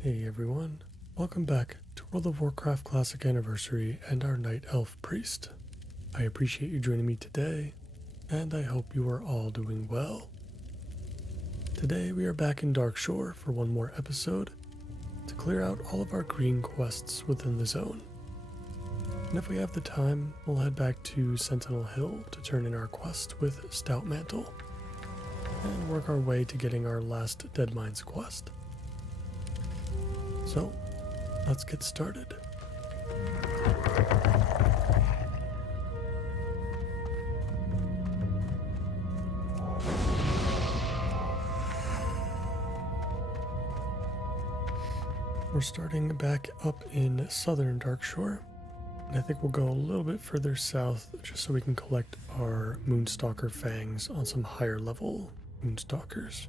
Hey everyone, welcome back to World of Warcraft Classic Anniversary and our Night Elf Priest. I appreciate you joining me today, and I hope you are all doing well. Today we are back in Darkshore for one more episode to clear out all of our green quests within the zone. And if we have the time, we'll head back to Sentinel Hill to turn in our quest with Stout Mantle, and work our way to getting our last Dead Mines quest. So, let's get started. We're starting back up in southern Darkshore, and I think we'll go a little bit further south just so we can collect our Moonstalker fangs on some higher level Moonstalkers.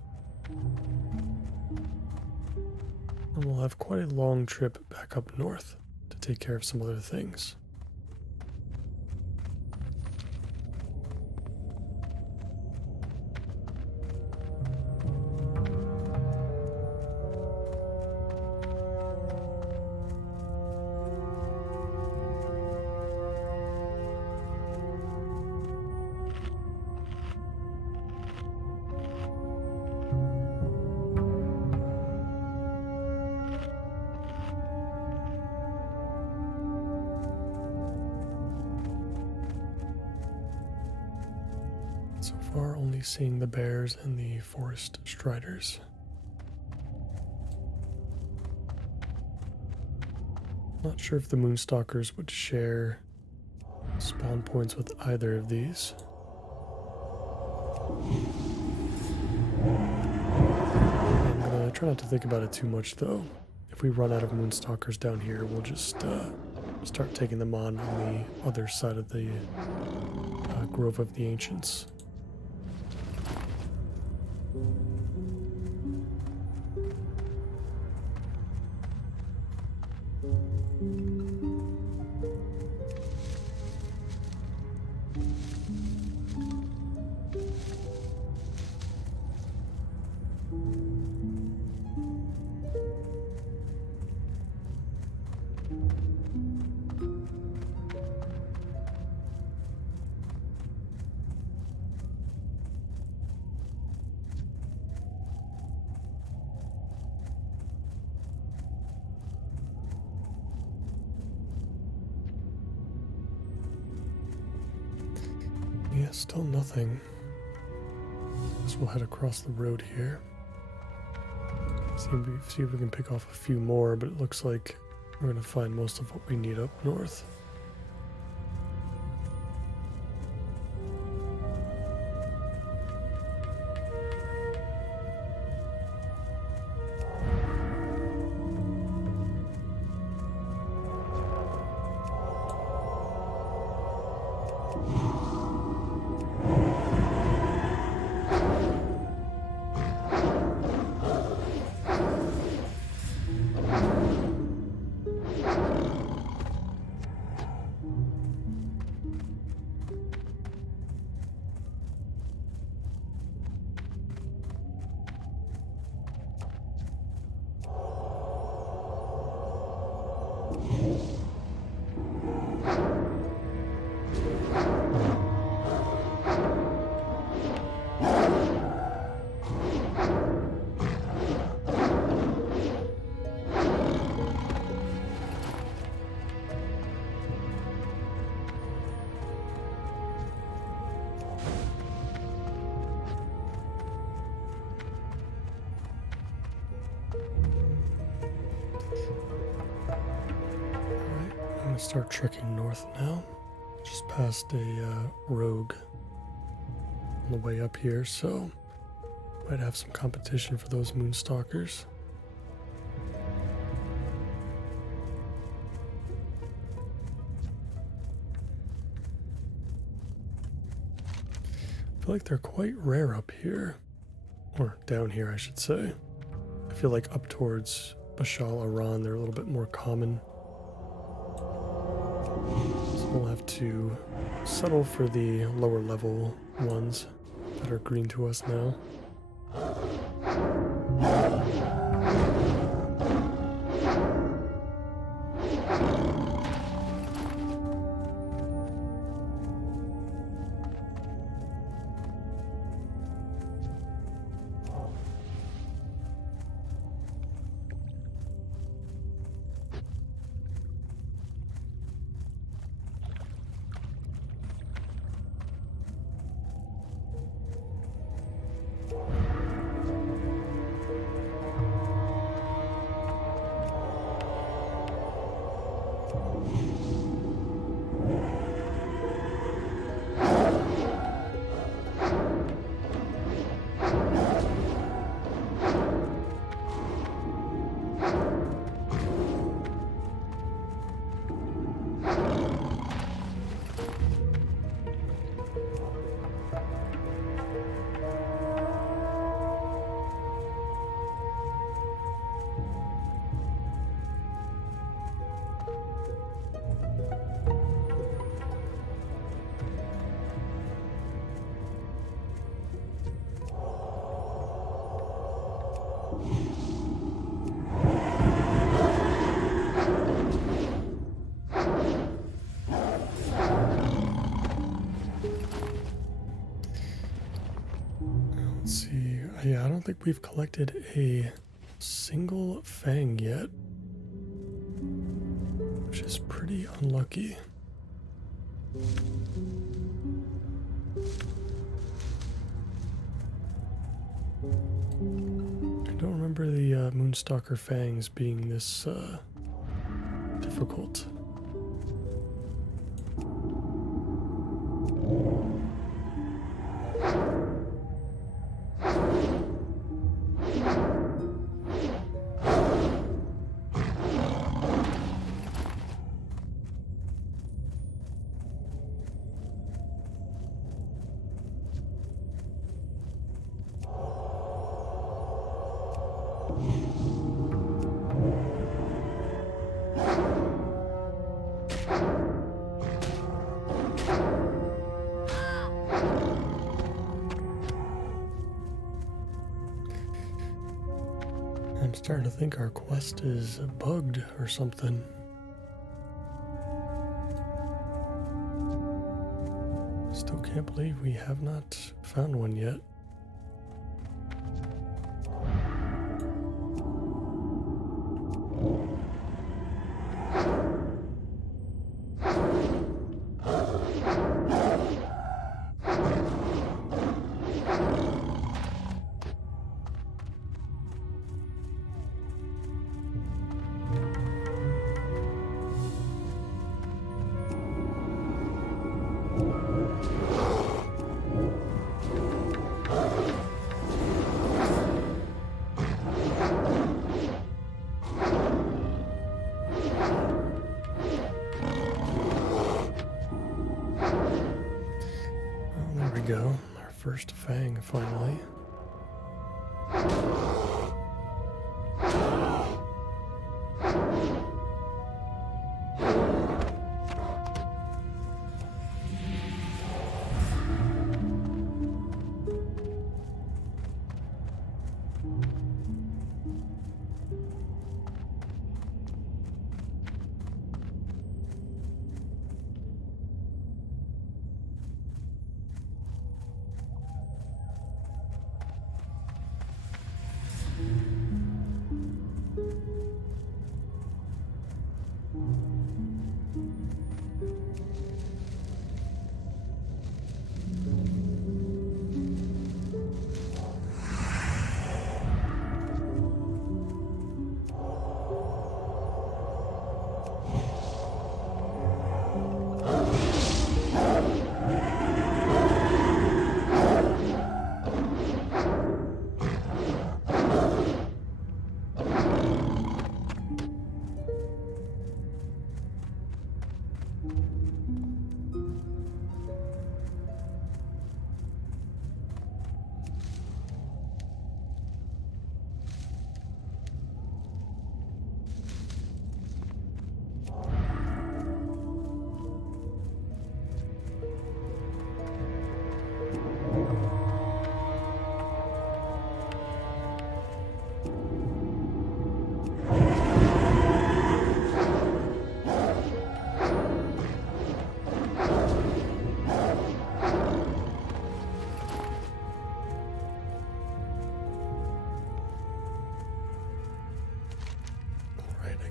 And we'll have quite a long trip back up north to take care of some other things. So far, only seeing the bears and the forest striders. Not sure if the Moonstalkers would share spawn points with either of these. I'm gonna try not to think about it too much though. If we run out of Moonstalkers down here, we'll just start taking them on the other side of the Grove of the Ancients. Yeah, still nothing. Guess we'll head across the road here. See if we can pick off a few more, but it looks like we're going to find most of what we need up north. Start trekking north now. Just past a rogue on the way up here, so might have some competition for those Moonstalkers. I feel like they're quite rare up here, or down here I should say. I feel like up towards Bashal Aran they're a little bit more common. We'll have to settle for the lower level ones that are green to us now. like we've collected a single fang yet, which is pretty unlucky. I don't remember the Moonstalker fangs being this difficult. I'm starting to think our quest is bugged or something. Still can't believe we have not found one yet. Go, our first fang finally.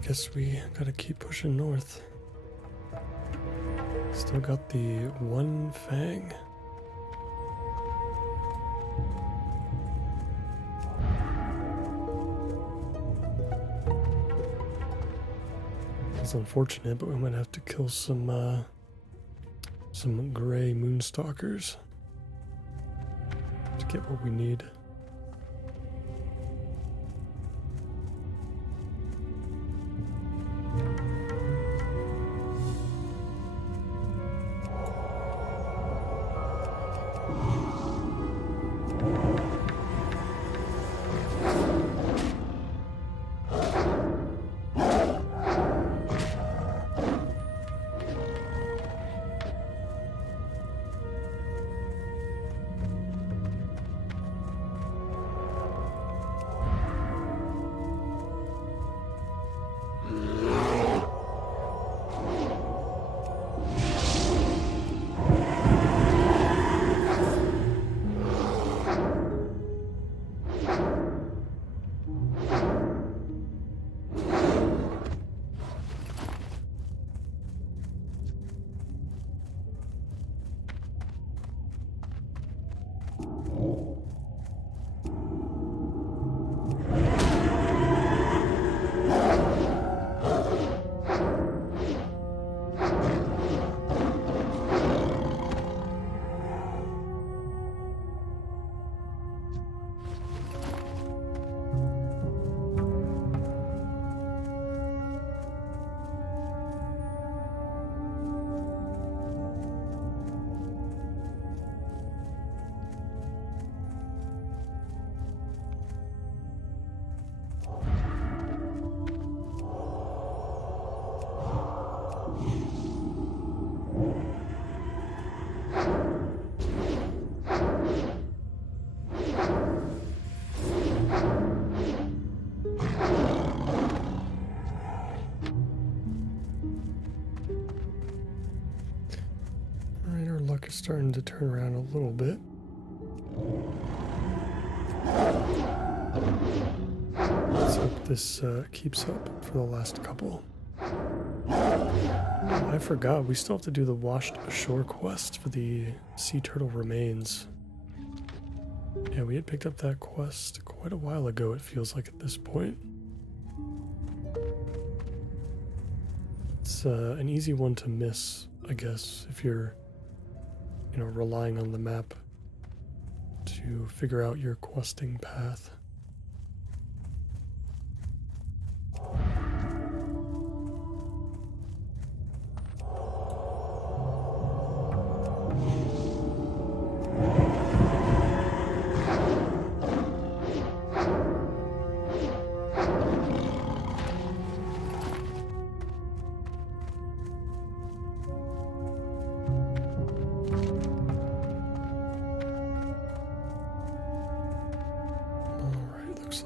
Guess we gotta keep pushing north. Still got the one fang. It's unfortunate, but we might have to kill some gray moonstalkers to get what we need. starting to turn around a little bit. Let's hope this keeps up for the last couple. Oh, I forgot, we still have to do the washed ashore quest for the sea turtle remains. Yeah, we had picked up that quest quite a while ago, it feels like at this point. It's an easy one to miss, I guess, if you're, relying on the map to figure out your questing path.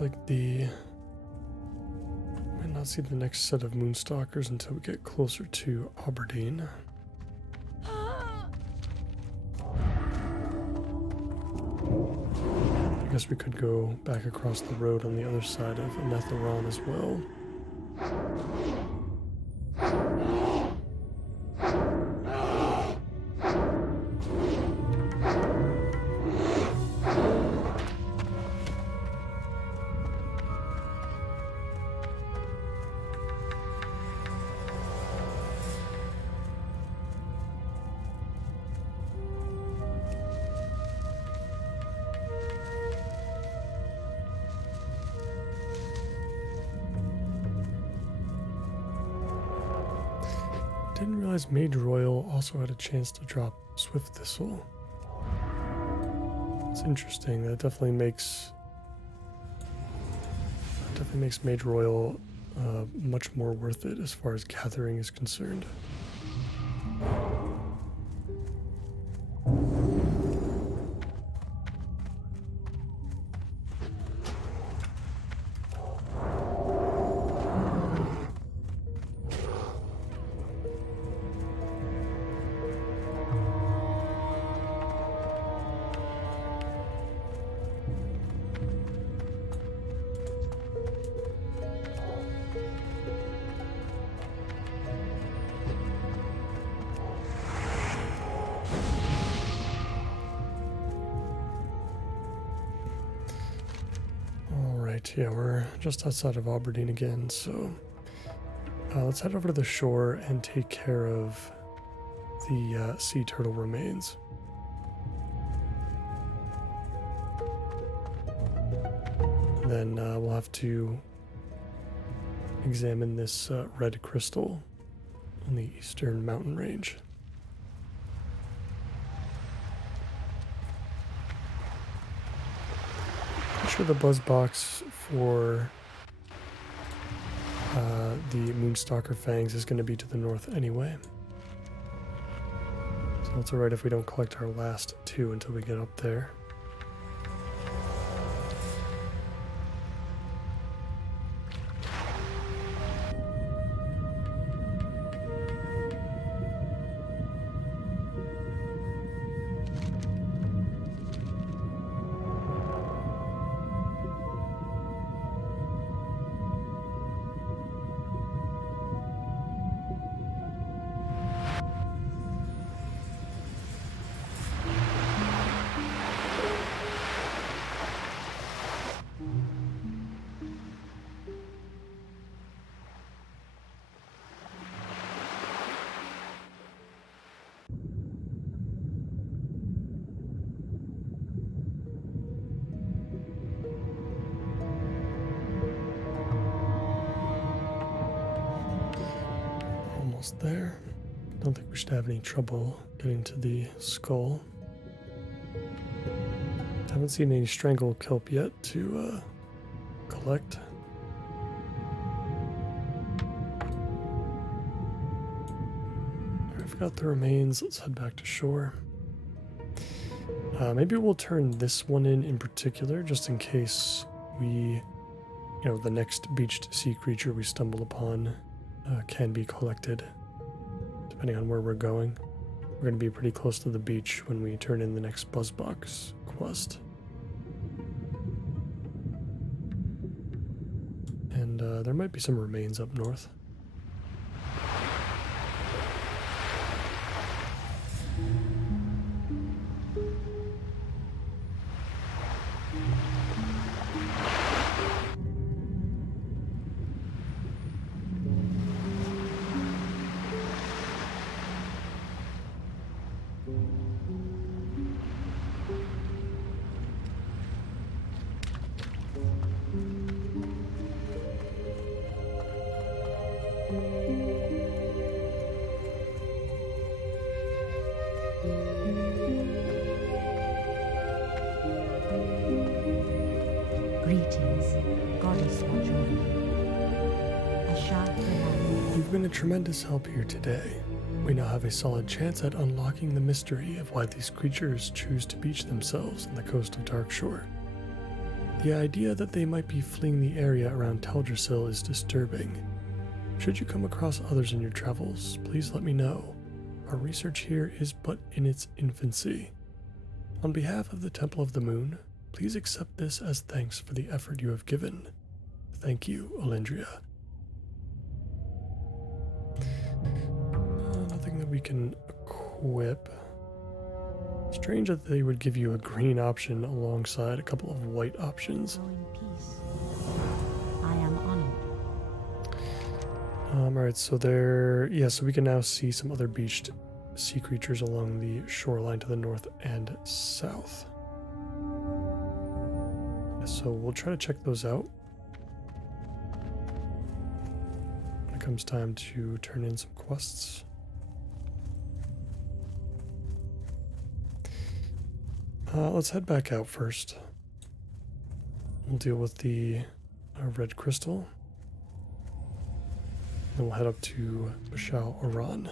Like might not see the next set of moonstalkers until we get closer to Aberdeen. I guess we could go back across the road on the other side of Anetheron as well. Didn't realize Mage Royal also had a chance to drop Swift Thistle. It's interesting. That definitely makes Mage Royal much more worth it as far as gathering is concerned. Yeah, we're just outside of Aberdeen again, so let's head over to the shore and take care of the sea turtle remains. Then we'll have to examine this red crystal on the eastern mountain range. Sure, the buzz box for the Moonstalker Fangs is going to be to the north anyway. So it's alright if we don't collect our last two until we get up there. There. Don't think we should have any trouble getting to the skull. Haven't seen any strangle kelp yet to collect. I've got the remains. Let's head back to shore. Maybe we'll turn this one in particular, just in case we, the next beached sea creature we stumble upon can be collected, depending on where we're going. we're going to be pretty close to the beach when we turn in the next Buzzbox quest. And there might be some remains up north. You've been a tremendous help here today. We now have a solid chance at unlocking the mystery of why these creatures choose to beach themselves on the coast of Darkshore. The idea that they might be fleeing the area around Teldrassil is disturbing. Should you come across others in your travels, please let me know. Our research here is but in its infancy. On behalf of the Temple of the Moon, please accept this as thanks for the effort you have given. Thank you, Olindria. Nothing that we can equip. Strange that they would give you a green option alongside a couple of white options. I am honored. Alright, so there, so we can now see some other beached sea creatures along the shoreline to the north and south. So we'll try to check those out when it comes time to turn in some quests. Let's head back out first. We'll deal with the red crystal. Then we'll head up to Bashal Oran.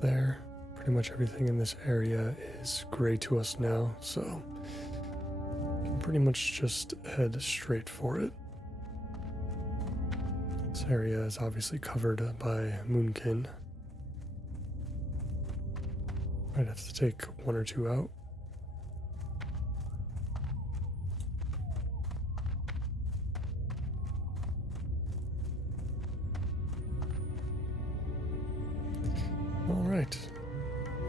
There. Pretty much everything in this area is gray to us now, so we can pretty much just head straight for it. This area is obviously covered by Moonkin. Might have to take one or two out. Alright,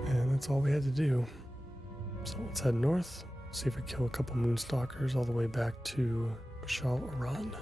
and that's all we had to do. So let's head north, see if we kill a couple Moonstalkers all the way back to Bashal Oran.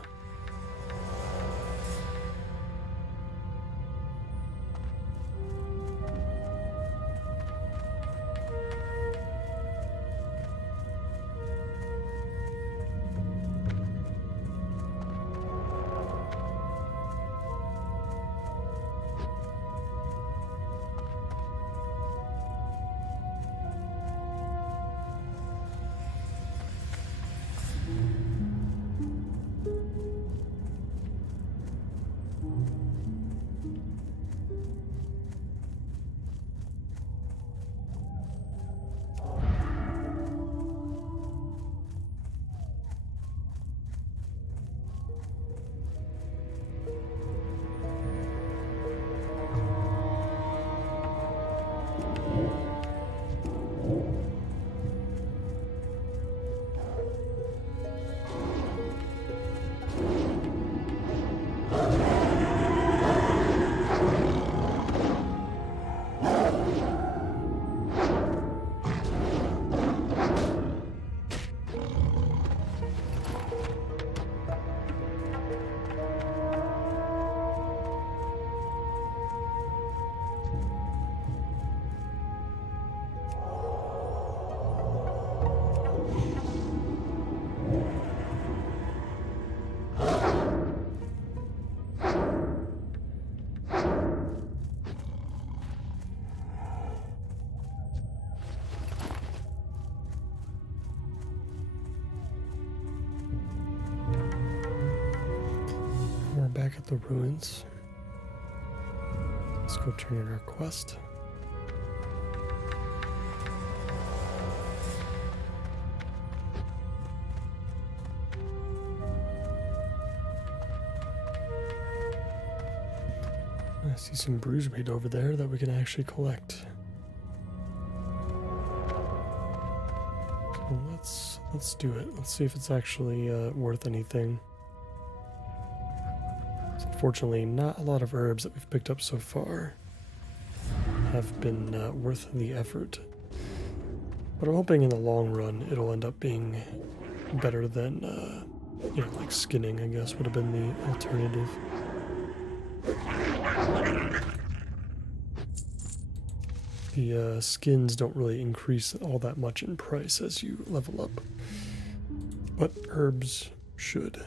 back at the ruins. Let's go turn in our quest. I see some bruiserweed over there that we can actually collect. So let's do it. Let's see if it's actually worth anything. So unfortunately, not a lot of herbs that we've picked up so far have been worth the effort. But I'm hoping in the long run it'll end up being better than, you know, like skinning, I guess, would have been the alternative. The skins don't really increase all that much in price as you level up, but herbs should.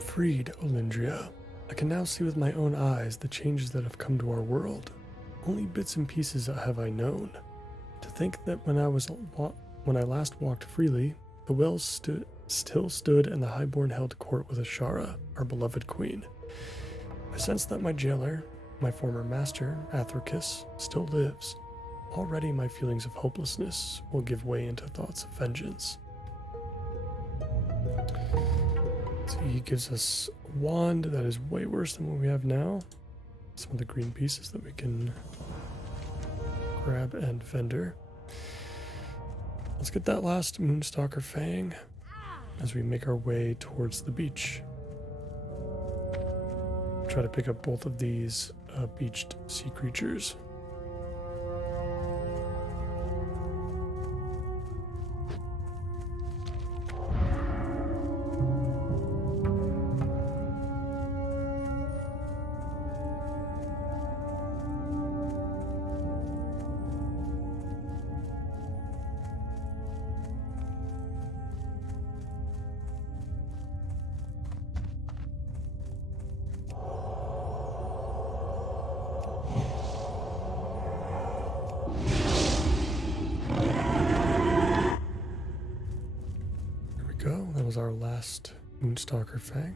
Freed, Olindria. I can now see with my own eyes the changes that have come to our world. Only bits and pieces have I known. To think that when I last walked freely, the wells still stood and the highborn held court with Ashara, our beloved queen. I sense that my jailer, my former master, Athricus, still lives. Already my feelings of hopelessness will give way into thoughts of vengeance. So he gives us a wand that is way worse than what we have now. Some of the green pieces that we can grab and vendor. Let's get that last Moonstalker Fang as we make our way towards the beach. Try to pick up both of these beached sea creatures. That was our last Moonstalker Fang.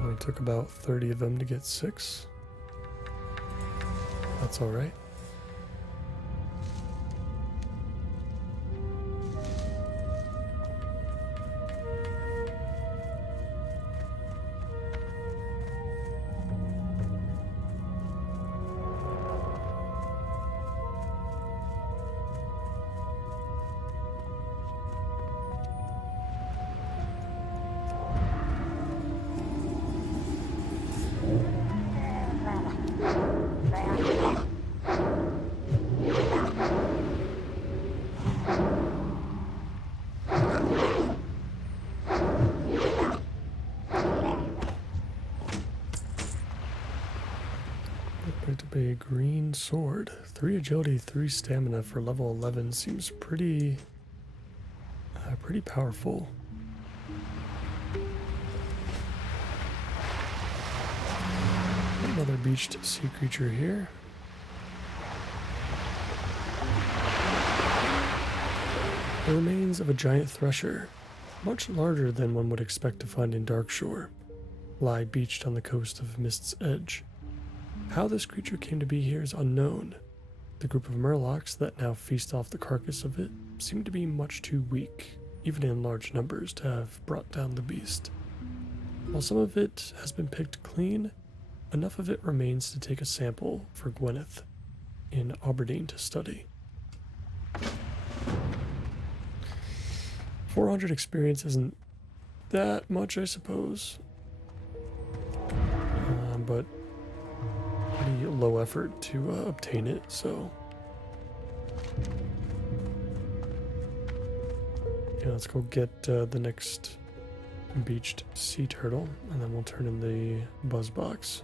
Only took about 30 of them to get 6. That's alright. Picked up a green sword. 3 agility, 3 stamina for level 11 seems pretty powerful. Another beached sea creature here. The remains of a giant thresher, much larger than one would expect to find in Darkshore, lie beached on the coast of Mist's Edge. How this creature came to be here is unknown. The group of murlocs that now feast off the carcass of it seem to be much too weak, even in large numbers, to have brought down the beast. While some of it has been picked clean, enough of it remains to take a sample for Gwyneth in Aberdeen to study. 400 experience isn't that much, I suppose, but pretty low effort to obtain it, so yeah, let's go get the next beached sea turtle, and then we'll turn in the buzz box.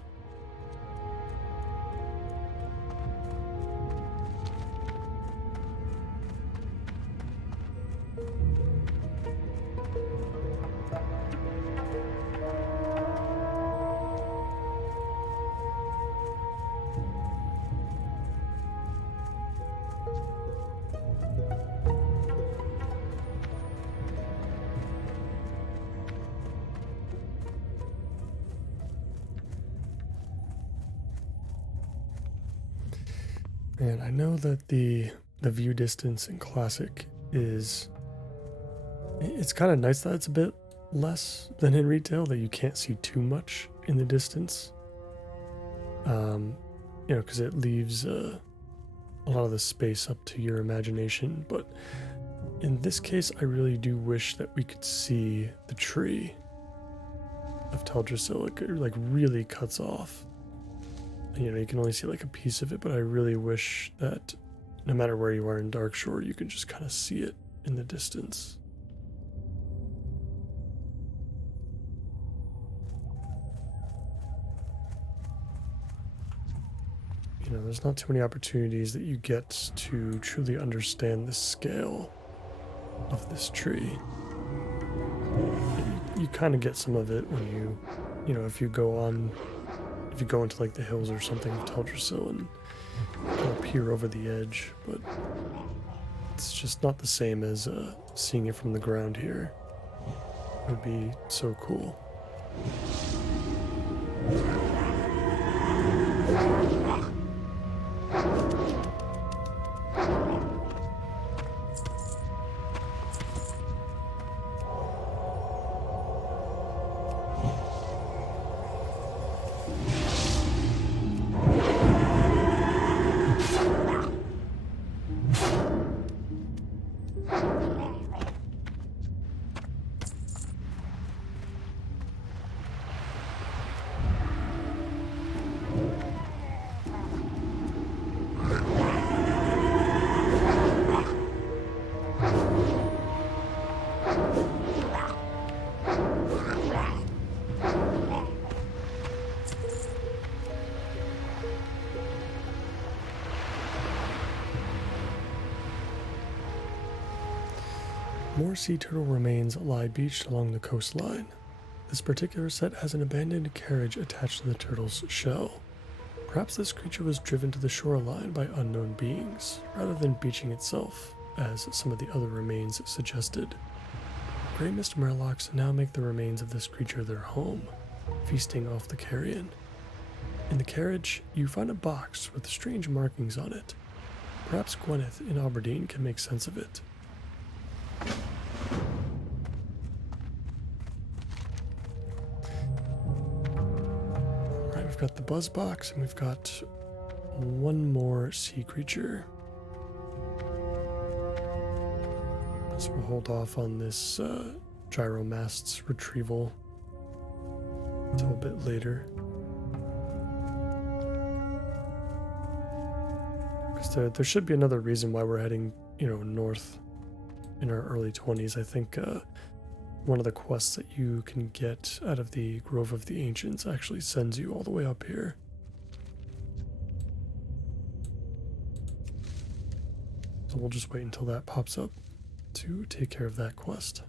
And I know that the view distance in Classic is, it's kind of nice that it's a bit less than in retail, that you can't see too much in the distance. You know, because it leaves a lot of the space up to your imagination. But in this case, I really do wish that we could see the tree of Teldrassil. It like really cuts off. You know, you can only see like a piece of it, but I really wish that no matter where you are in Darkshore, you can just kind of see it in the distance. You know, there's not too many opportunities that you get to truly understand the scale of this tree. You kind of get some of it when you know, if you go into like the hills or something of Teldrassil and kind of peer over the edge, but it's just not the same as seeing it from the ground here. It would be so cool. More sea turtle remains lie beached along the coastline. This particular set has an abandoned carriage attached to the turtle's shell. Perhaps this creature was driven to the shoreline by unknown beings, rather than beaching itself, as some of the other remains suggested. Grey mist murlocs now make the remains of this creature their home, feasting off the carrion. In the carriage, you find a box with strange markings on it. Perhaps Gwyneth in Aberdeen can make sense of it. Alright, we've got the buzz box, and we've got one more sea creature. So we'll hold off on this gyromast's retrieval until a bit later. Because there should be another reason why we're heading, you know, north in our early 20s. I think one of the quests that you can get out of the Grove of the Ancients actually sends you all the way up here. So we'll just wait until that pops up to take care of that quest.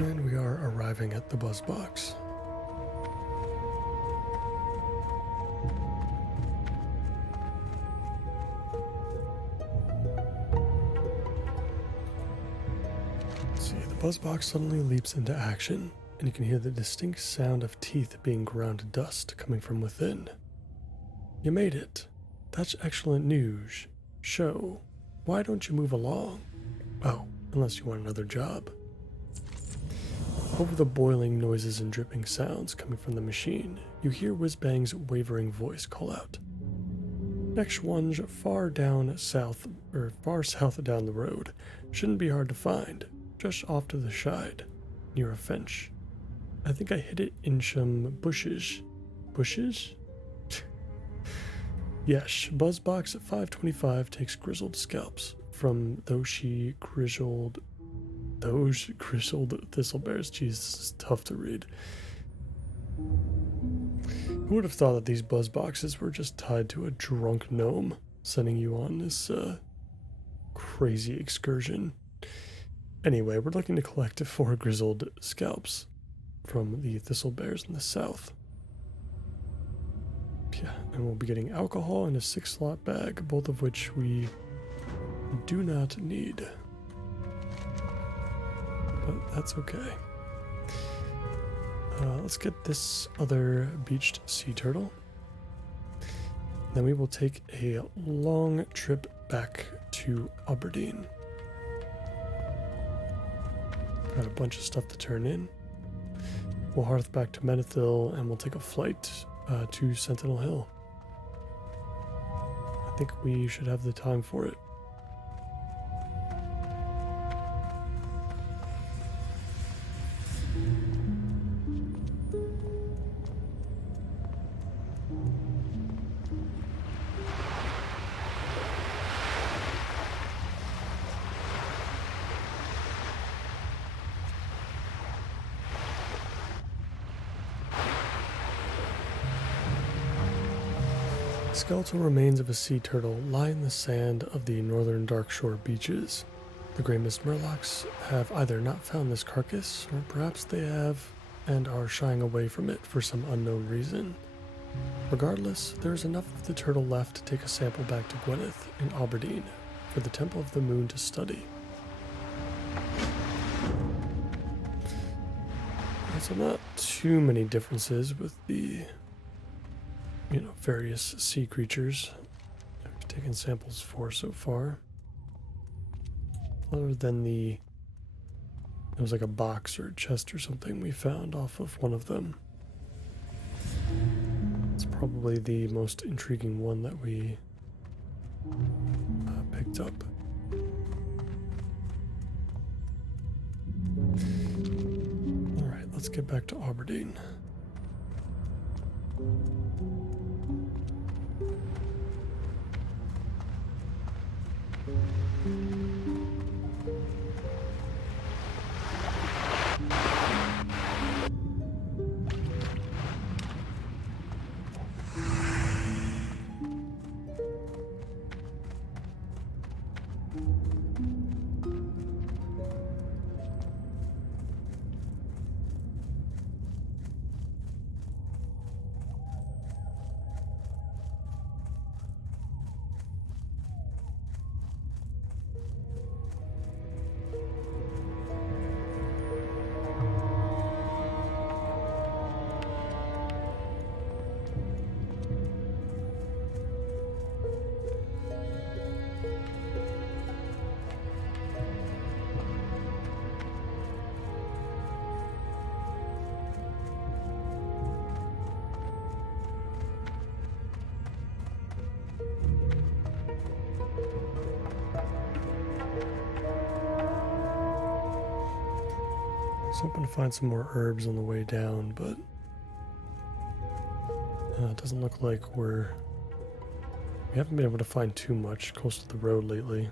And we are arriving at the buzz box. See, the buzz box suddenly leaps into action, and you can hear the distinct sound of teeth being ground to dust coming from within. You made it. That's excellent news. So, why don't you move along? Oh, unless you want another job. Over the boiling noises and dripping sounds coming from the machine, you hear Whizbang's wavering voice call out. Next one's far south down the road. Shouldn't be hard to find. Just off to the side, near a fence. I think I hit it in some bushes. Bushes? Yes, Buzzbox at 525 takes grizzled scalps from those grizzled thistlebears. Jeez, this is tough to read. Who would have thought that these buzz boxes were just tied to a drunk gnome sending you on this crazy excursion? Anyway, we're looking to collect 4 grizzled scalps from the thistlebears in the south. Yeah, and we'll be getting alcohol in a 6-slot bag, both of which we do not need. But that's okay. Let's get this other beached sea turtle. Then we will take a long trip back to Aberdeen. Got a bunch of stuff to turn in. We'll hearth back to Menethil and we'll take a flight to Sentinel Hill. I think we should have the time for it. Skeletal remains of a sea turtle lie in the sand of the northern Darkshore beaches. The Grey Mist Murlocs have either not found this carcass, or perhaps they have and are shying away from it for some unknown reason. Regardless, there is enough of the turtle left to take a sample back to Gwyneth in Aberdeen for the Temple of the Moon to study. So not too many differences with the various sea creatures I've taken samples for so far. Other than it was like a box or a chest or something we found off of one of them. It's probably the most intriguing one that we picked up. Alright, let's get back to Aberdeen. I was hoping to find some more herbs on the way down, but it doesn't look like we haven't been able to find too much close to the road lately.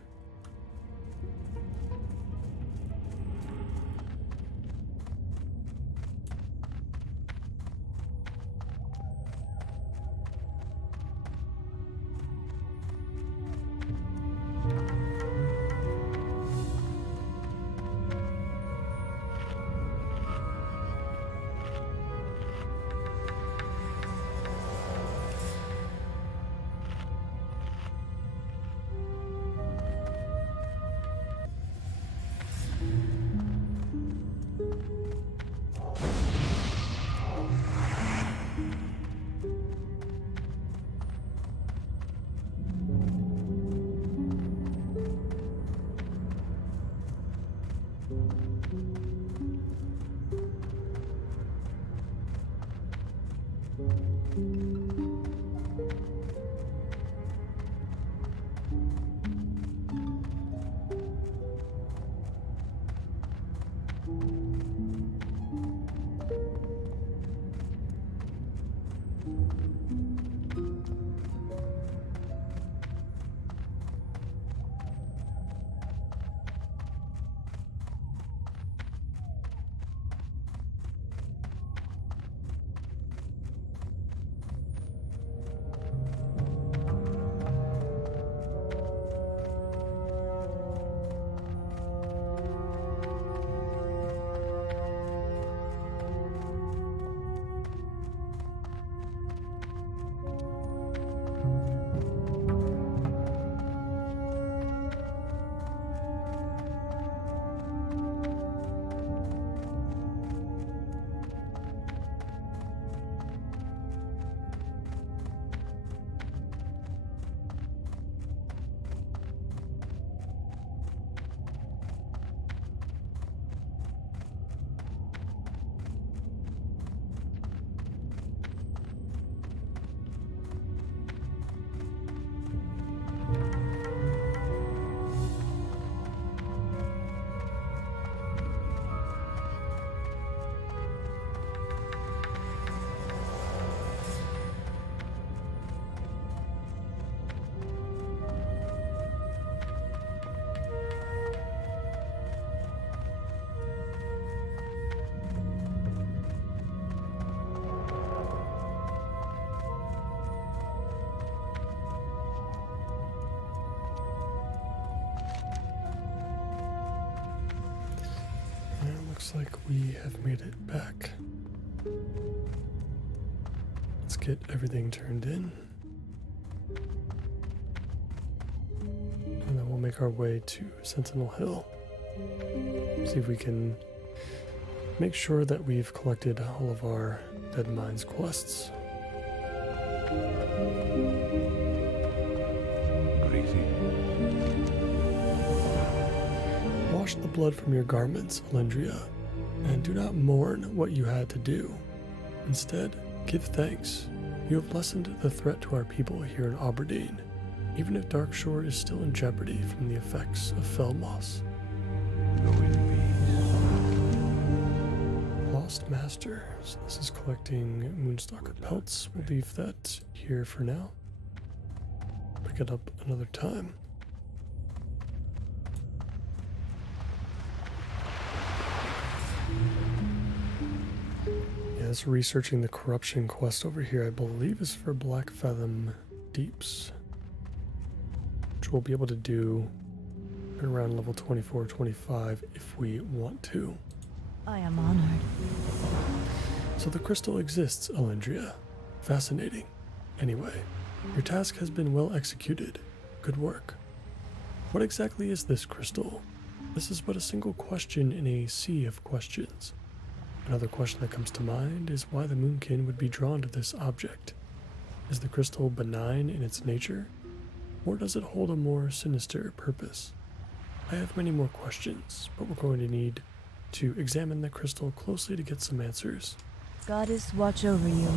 Looks like we have made it back. Let's get everything turned in. And then we'll make our way to Sentinel Hill. See if we can make sure that we've collected all of our Dead Mines quests. Wash the blood from your garments, Alendria, and do not mourn what you had to do. Instead, give thanks. You have lessened the threat to our people here in Aberdeen, even if Darkshore is still in jeopardy from the effects of Felmoss. Go in peace. Lost Master. So this is collecting Moonstalker pelts. We'll leave that here for now. Pick it up another time. Yes, researching the corruption quest over here, I believe, is for Black Fathom Deeps, which we'll be able to do around level 24, 25 if we want to. I am honored. So the crystal exists, Alendria. Fascinating. Anyway, your task has been well executed. Good work. What exactly is this crystal? This is but a single question in a sea of questions. Another question that comes to mind is why the Moonkin would be drawn to this object. Is the crystal benign in its nature, or does it hold a more sinister purpose? I have many more questions, but we're going to need to examine the crystal closely to get some answers. Goddess, watch over you.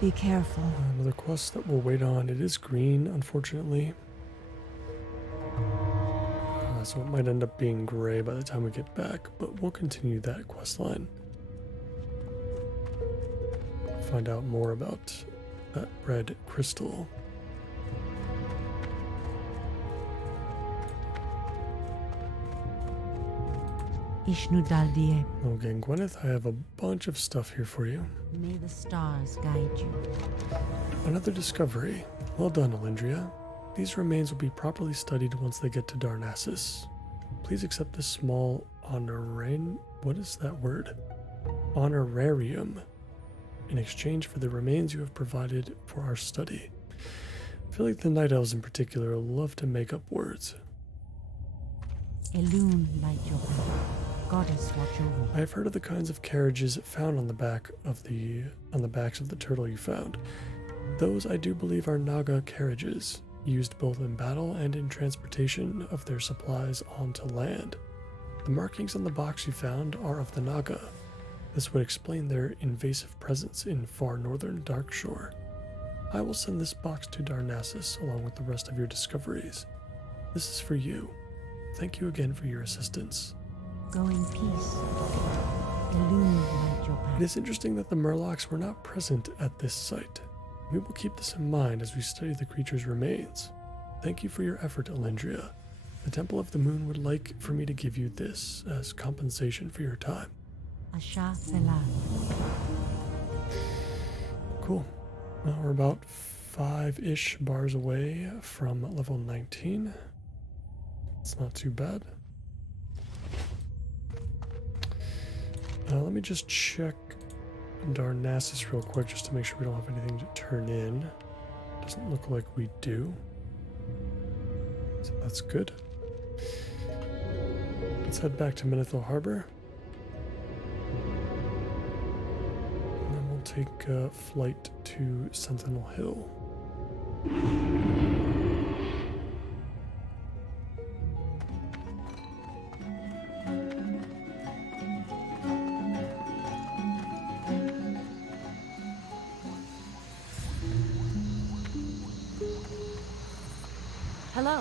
Be careful. Another quest that we'll wait on. It is green, unfortunately. So it might end up being gray by the time we get back, but we'll continue that quest line. Find out more about that red crystal. Ishnudaldie. Okay, Gwyneth, I have a bunch of stuff here for you. May the stars guide you. Another discovery. Well done, Alendria. These remains will be properly studied once they get to Narcissus. Please accept this small what is that word? Honorarium in exchange for the remains you have provided for our study. I feel like the Night Elves in particular love to make up words. Elune light your path. Goddess, watch over you. I have heard of the kinds of carriages found on the backs of the turtle you found. Those I do believe are Naga carriages, used both in battle and in transportation of their supplies onto land. The markings on the box you found are of the Naga. This would explain their invasive presence in far northern Darkshore. I will send this box to Narcissus along with the rest of your discoveries. This is for you. Thank you again for your assistance. Go in peace. Illuminate your path. It is interesting that the Murlocs were not present at this site. We will keep this in mind as we study the creature's remains. Thank you for your effort, Elendria. The Temple of the Moon would like for me to give you this as compensation for your time. Asha Felal. Cool. Well, we're about 5-ish bars away from level 19. It's not too bad. Let me just check Narcissus real quick just to make sure we don't have anything to turn in. Doesn't look like we do. So that's good. Let's head back to Menethil Harbor. And then we'll take a flight to Sentinel Hill. Hello.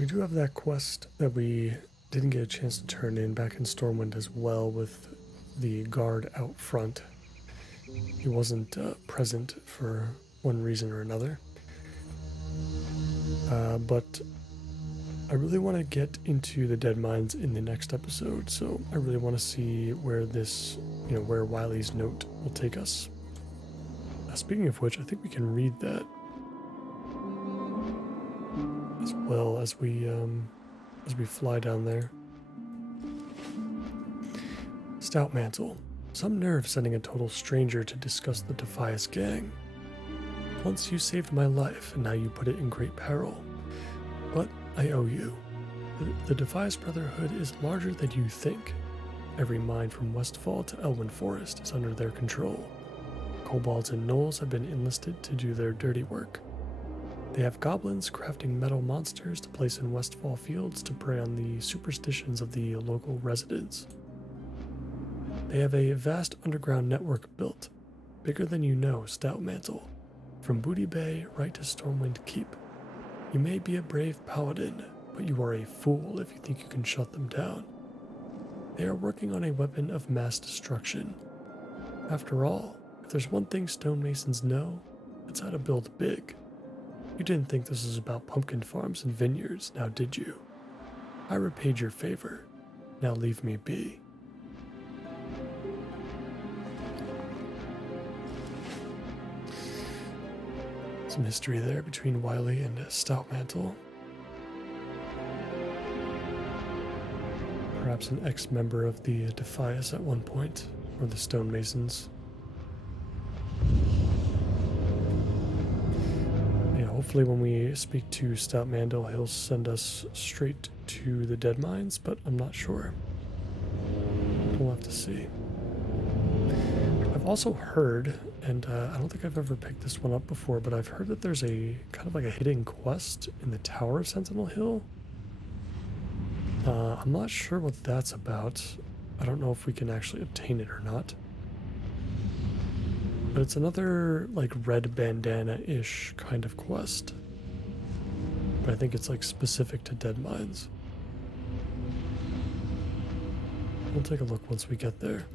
We do have that quest that we didn't get a chance to turn in back in Stormwind as well, with the guard out front. He wasn't present for one reason or another. But I really want to get into the Dead Mines in the next episode, so I really want to see where this, where Wiley's note will take us. Speaking of which, I think we can read that as well as we fly down there. Stout Mantle. Some nerve sending a total stranger to discuss the Defias gang. Once you saved my life, and now you put it in great peril. But I owe you. The Defias Brotherhood is larger than you think. Every mine from Westfall to Elwyn Forest is under their control. Kobolds and gnolls have been enlisted to do their dirty work. They have goblins crafting metal monsters to place in Westfall fields to prey on the superstitions of the local residents. They have a vast underground network built, bigger than you know, Stout Mantle, from Booty Bay right to Stormwind Keep. You may be a brave paladin, but you are a fool if you think you can shut them down. They are working on a weapon of mass destruction. After all, if there's one thing stonemasons know, it's how to build big. You didn't think this was about pumpkin farms and vineyards, now did you? I repaid your favor. Now leave me be. Some history there between Wiley and Stout Mantle. Perhaps an ex-member of the Defias at one point, or the Stonemasons. Yeah, hopefully when we speak to Stout Mantle, he'll send us straight to the Dead Mines, but I'm not sure. We'll have to see. I've also heard, and I don't think I've ever picked this one up before, but I've heard that there's a kind of like a hidden quest in the Tower of Sentinel Hill. I'm not sure what that's about. I don't know if we can actually obtain it or not. But it's another like red bandana-ish kind of quest. But I think it's like specific to Dead Mines. We'll take a look once we get there.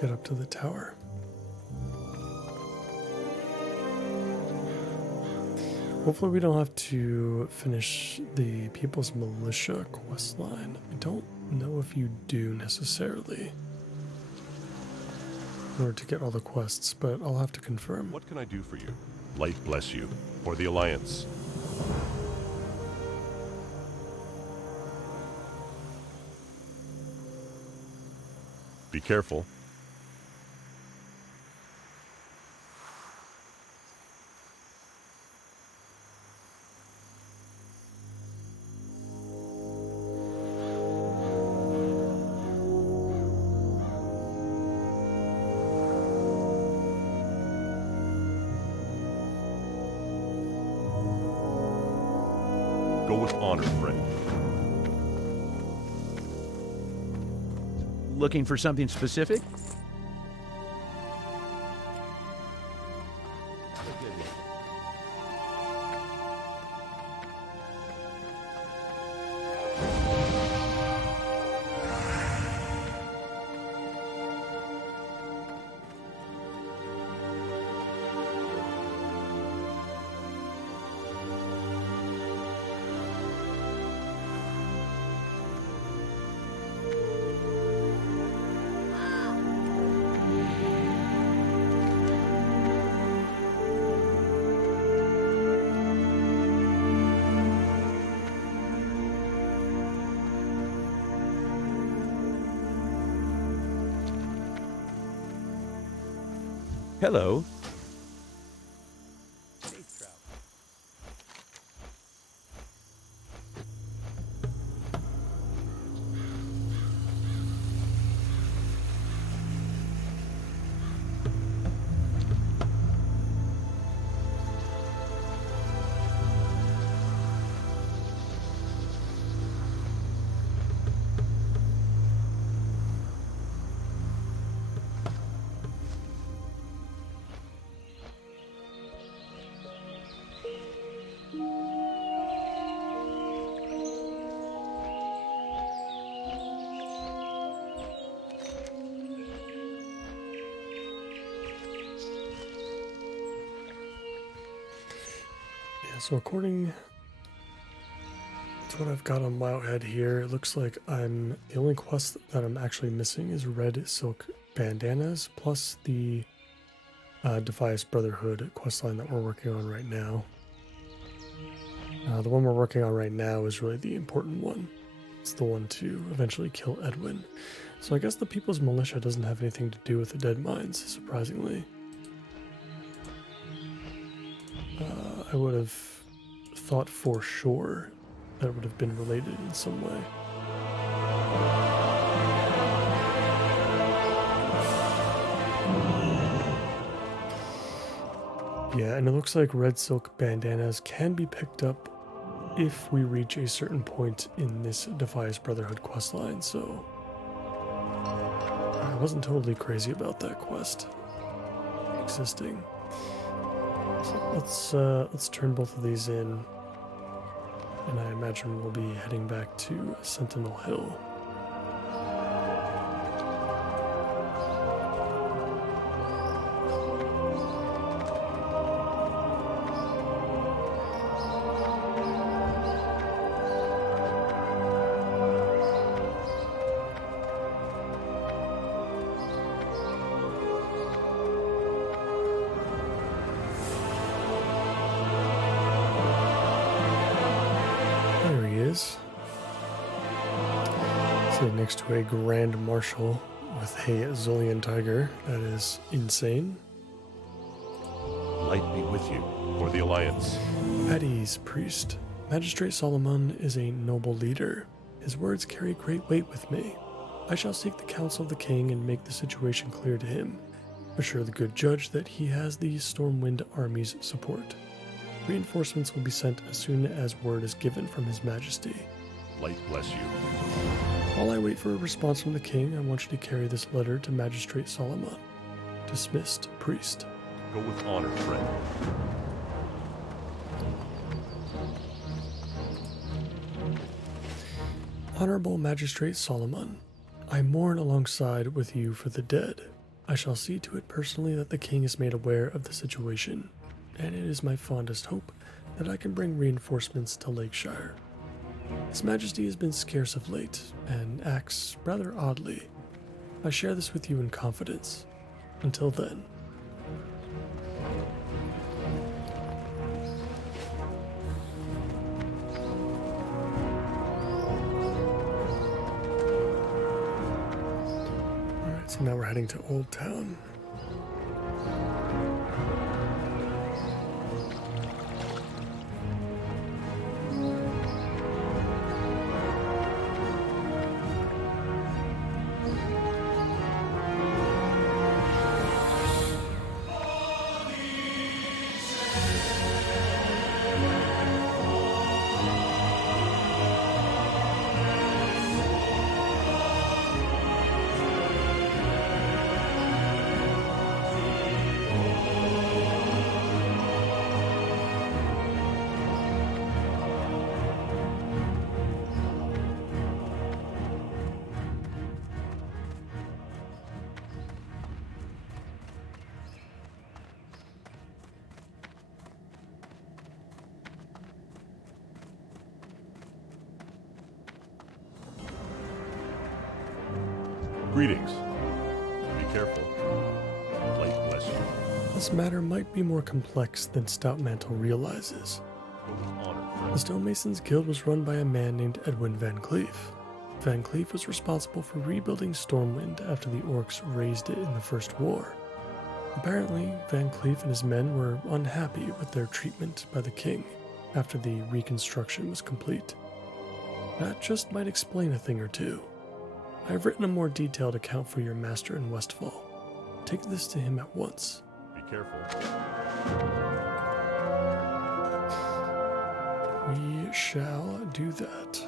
get up to the tower. Hopefully we don't have to finish the People's Militia quest line. I don't know if you do necessarily in order to get all the quests, but I'll have to confirm. What can I do for you? Light bless you. For the Alliance. Be careful. Go with honor, friend. Looking for something specific? Hello. So according to what I've got on Wowhead here, it looks like the only quest that I'm actually missing is Red Silk Bandanas, plus the Defias Brotherhood questline that we're working on right now. The one we're working on right now is really the important one. It's the one to eventually kill Edwin. So I guess the People's Militia doesn't have anything to do with the Dead Mines, surprisingly. I would have thought for sure that it would have been related in some way. Yeah, and it looks like Red Silk Bandanas can be picked up if we reach a certain point in this Defias Brotherhood questline, so I wasn't totally crazy about that quest existing. So let's turn both of these in, and I imagine we'll be heading back to Sentinel Hill. Sitting next to a Grand Marshal with a Zolian Tiger. That is insane. Light be with you. For the Alliance. At ease, priest. Magistrate Solomon is a noble leader. His words carry great weight with me. I shall seek the counsel of the king and make the situation clear to him. Assure the good judge that he has the Stormwind army's support. Reinforcements will be sent as soon as word is given from his majesty. Light bless you. While I wait for a response from the king, I want you to carry this letter to Magistrate Solomon. Dismissed, priest. Go with honor, friend. Honorable Magistrate Solomon, I mourn alongside with you for the dead. I shall see to it personally that the king is made aware of the situation, and it is my fondest hope that I can bring reinforcements to Lakeshire. His Majesty has been scarce of late, and acts rather oddly. I share this with you in confidence. Until then. Alright, so now we're heading to Old Town. Greetings. Be careful. Light bless you. This matter might be more complex than Stoutmantle realizes. The Stonemasons Guild was run by a man named Edwin Van Cleef. Van Cleef was responsible for rebuilding Stormwind after the Orcs razed it in the First War. Apparently, Van Cleef and his men were unhappy with their treatment by the king after the reconstruction was complete. That just might explain a thing or two. I have written a more detailed account for your master in Westfall. Take this to him at once. Be careful. We shall do that.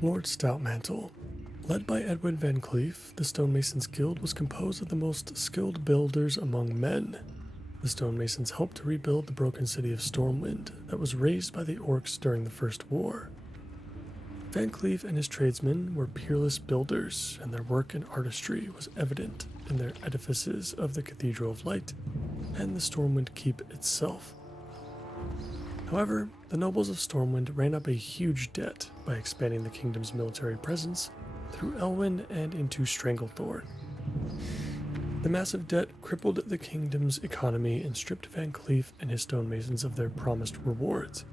Lord Stoutmantle. Led by Edwin Van Cleef, the Stonemasons Guild was composed of the most skilled builders among men. The Stonemasons helped to rebuild the broken city of Stormwind that was razed by the Orcs during the First War. Van Cleef and his tradesmen were peerless builders, and their work and artistry was evident in their edifices of the Cathedral of Light and the Stormwind Keep itself. However, the nobles of Stormwind ran up a huge debt by expanding the kingdom's military presence through Elwyn and into Stranglethorn. The massive debt crippled the kingdom's economy and stripped Van Cleef and his stonemasons of their promised rewards.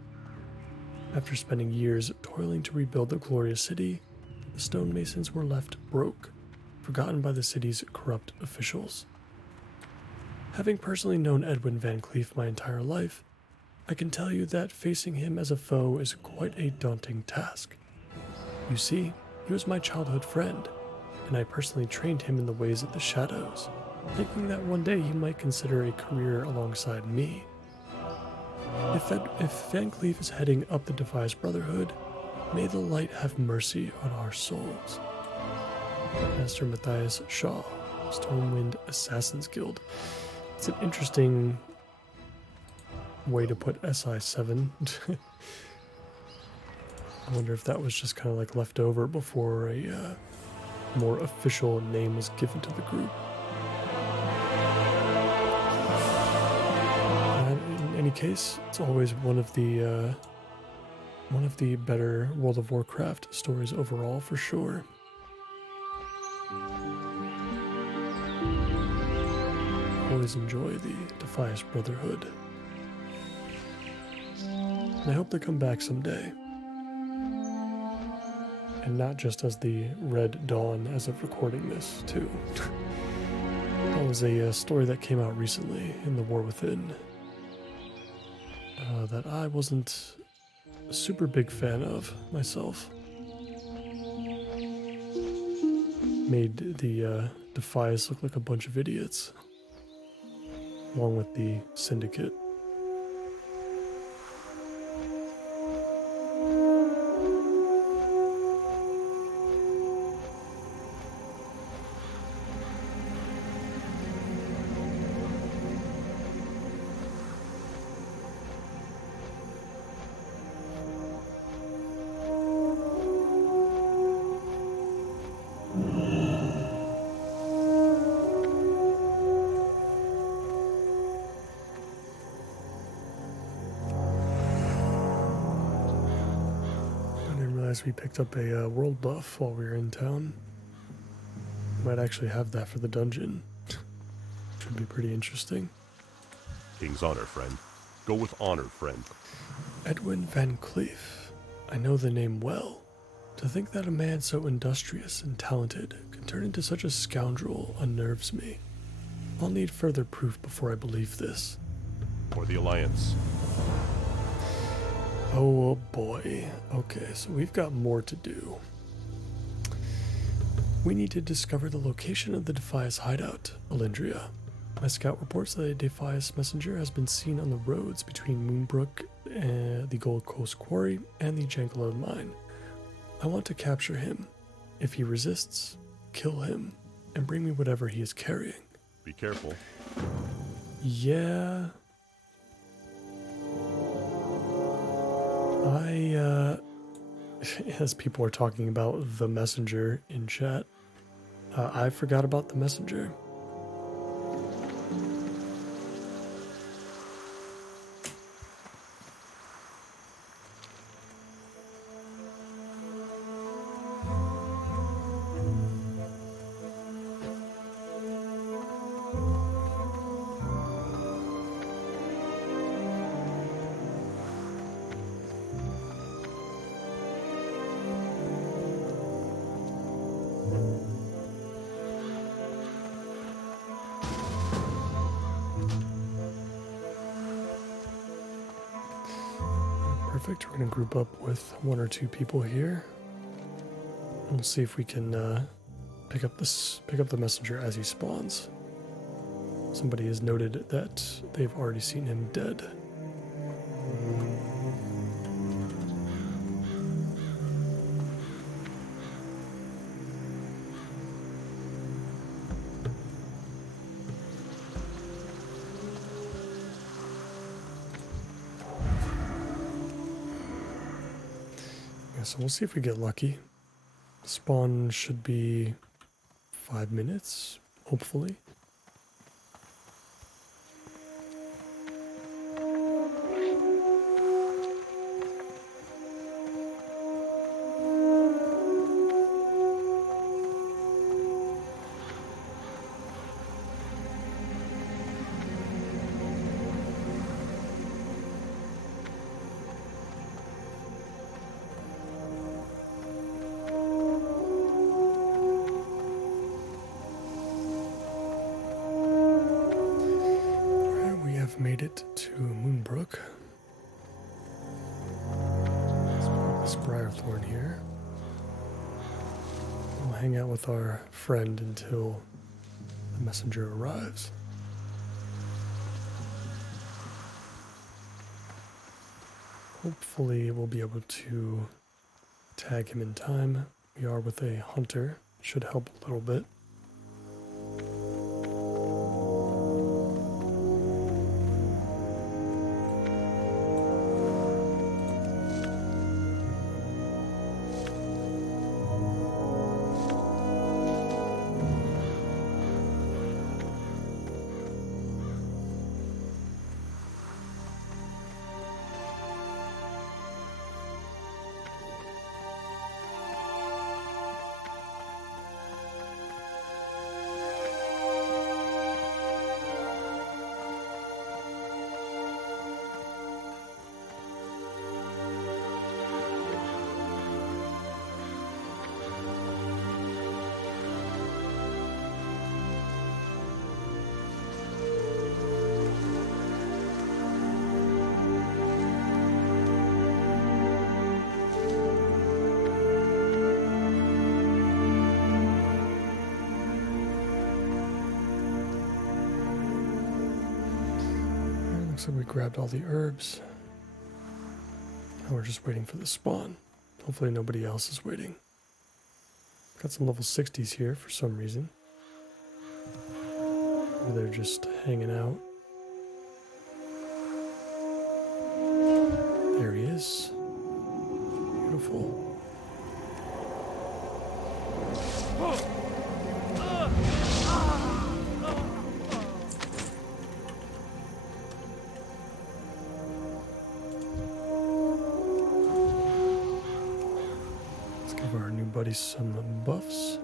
After spending years toiling to rebuild the glorious city, the stonemasons were left broke, forgotten by the city's corrupt officials. Having personally known Edwin Van Cleef my entire life, I can tell you that facing him as a foe is quite a daunting task. You see, he was my childhood friend, and I personally trained him in the ways of the shadows, thinking that one day he might consider a career alongside me. If Van Cleef is heading up the Defias Brotherhood, may the light have mercy on our souls. Master Matthias Shaw, Stormwind Assassins Guild. It's an interesting way to put SI7. I wonder if that was just kind of like left over before a more official name was given to the group. And in any case, it's always one of the better World of Warcraft stories overall, for sure. Always enjoy the Defias Brotherhood. And I hope they come back someday. And not just as the Red Dawn as of recording this, too. That was a story that came out recently in The War Within that I wasn't a super big fan of myself. Made the Defias look like a bunch of idiots, along with the Syndicate. Nice, we picked up a world buff while we were in town. Might actually have that for the dungeon. Should be pretty interesting. King's honor, friend. Go with honor, friend. Edwin Van Cleef. I know the name well. To think that a man so industrious and talented could turn into such a scoundrel unnerves me. I'll need further proof before I believe this. For the Alliance. Oh boy. Okay, so we've got more to do. We need to discover the location of the Defias hideout, Alindria. My scout reports that a Defias messenger has been seen on the roads between Moonbrook, the Gold Coast Quarry, and the Jankalone mine. I want to capture him. If he resists, kill him, and bring me whatever he is carrying. Be careful. Yeah. As people are talking about the messenger in chat, I forgot about the messenger. Perfect. We're going to group up with one or two people here. We'll see if we can pick up the messenger as he spawns. Somebody has noted that they've already seen him dead. So we'll see if we get lucky. Spawn should be 5 minutes, hopefully. Made it to Moonbrook. Let's pick up this Briarthorn here. We'll hang out with our friend until the messenger arrives. Hopefully we'll be able to tag him in time. We are with a hunter, should help a little bit. Looks like we grabbed all the herbs. Now we're just waiting for the spawn. Hopefully nobody else is waiting. Got some level 60s here for some reason. Or they're just hanging out. There he is. Beautiful. everybody some buffs.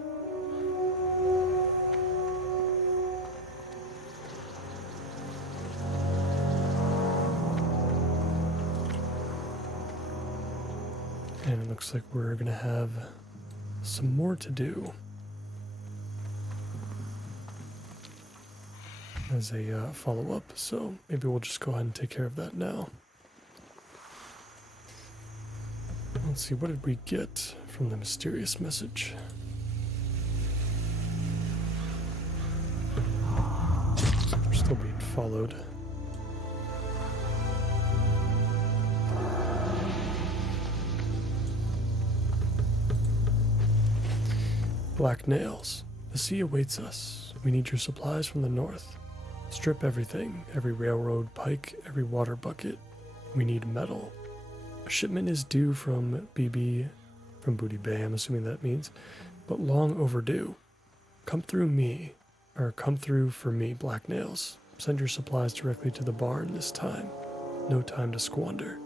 And it looks like we're going to have some more to do as a follow-up, so maybe we'll just go ahead and take care of that now. Let's see, what did we get from the mysterious message? We're still being followed. Black nails. The sea awaits us. We need your supplies from the north. Strip everything, every railroad pike, every water bucket. We need metal. A shipment is due from Booty Bay, I'm assuming that means, but long overdue. Come through for me, Black Nails. Send your supplies directly to the barn this time. No time to squander.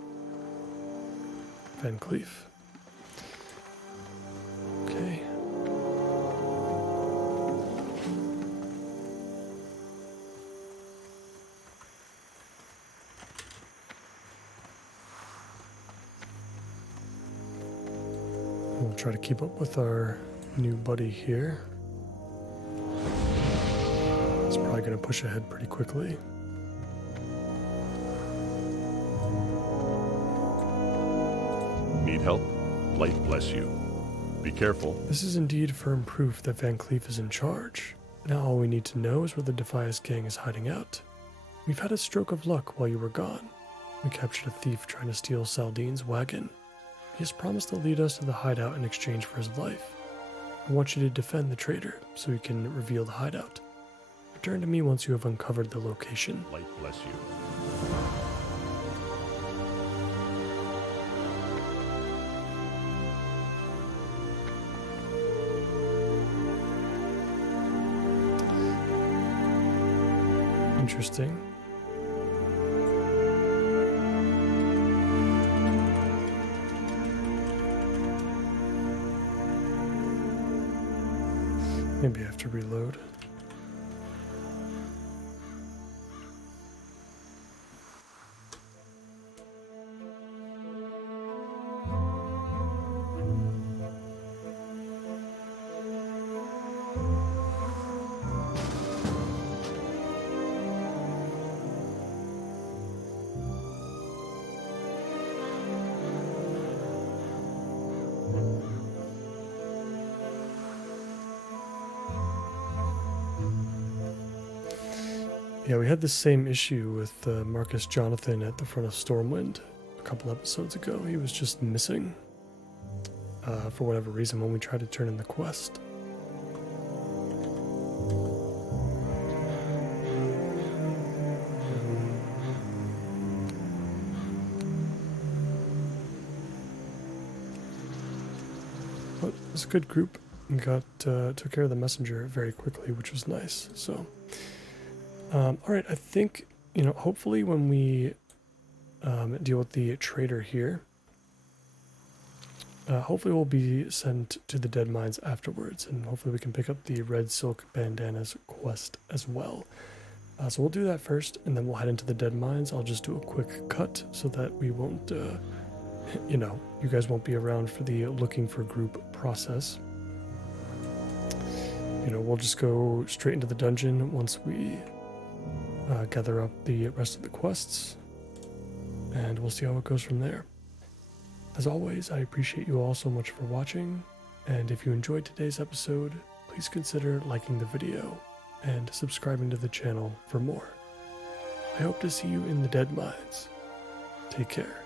Van Cleef. Okay. We'll try to keep up with our new buddy here. It's probably going to push ahead pretty quickly. Need help? Light bless you. Be careful. This is indeed firm proof that Van Cleef is in charge. Now all we need to know is where the Defias gang is hiding out. We've had a stroke of luck while you were gone. We captured a thief trying to steal Saldine's wagon. He has promised to lead us to the hideout in exchange for his life. I want you to defend the traitor so he can reveal the hideout. Return to me once you have uncovered the location. Light bless you. Interesting. Maybe I have to reload. Yeah, we had the same issue with Marcus Jonathan at the front of Stormwind a couple episodes ago. He was just missing for whatever reason when we tried to turn in the quest. But it was a good group and took care of the messenger very quickly, which was nice. So. All right, I think, hopefully when we deal with the trader here, hopefully we'll be sent to the Dead Mines afterwards, and hopefully we can pick up the Red Silk Bandanas quest as well. So we'll do that first, and then we'll head into the Dead Mines. I'll just do a quick cut so that we won't, you guys won't be around for the looking for group process. We'll just go straight into the dungeon once we gather up the rest of the quests, and we'll see how it goes from there. As always, I appreciate you all so much for watching, and if you enjoyed today's episode, please consider liking the video and subscribing to the channel for more. I hope to see you in the Dead Mines. Take care.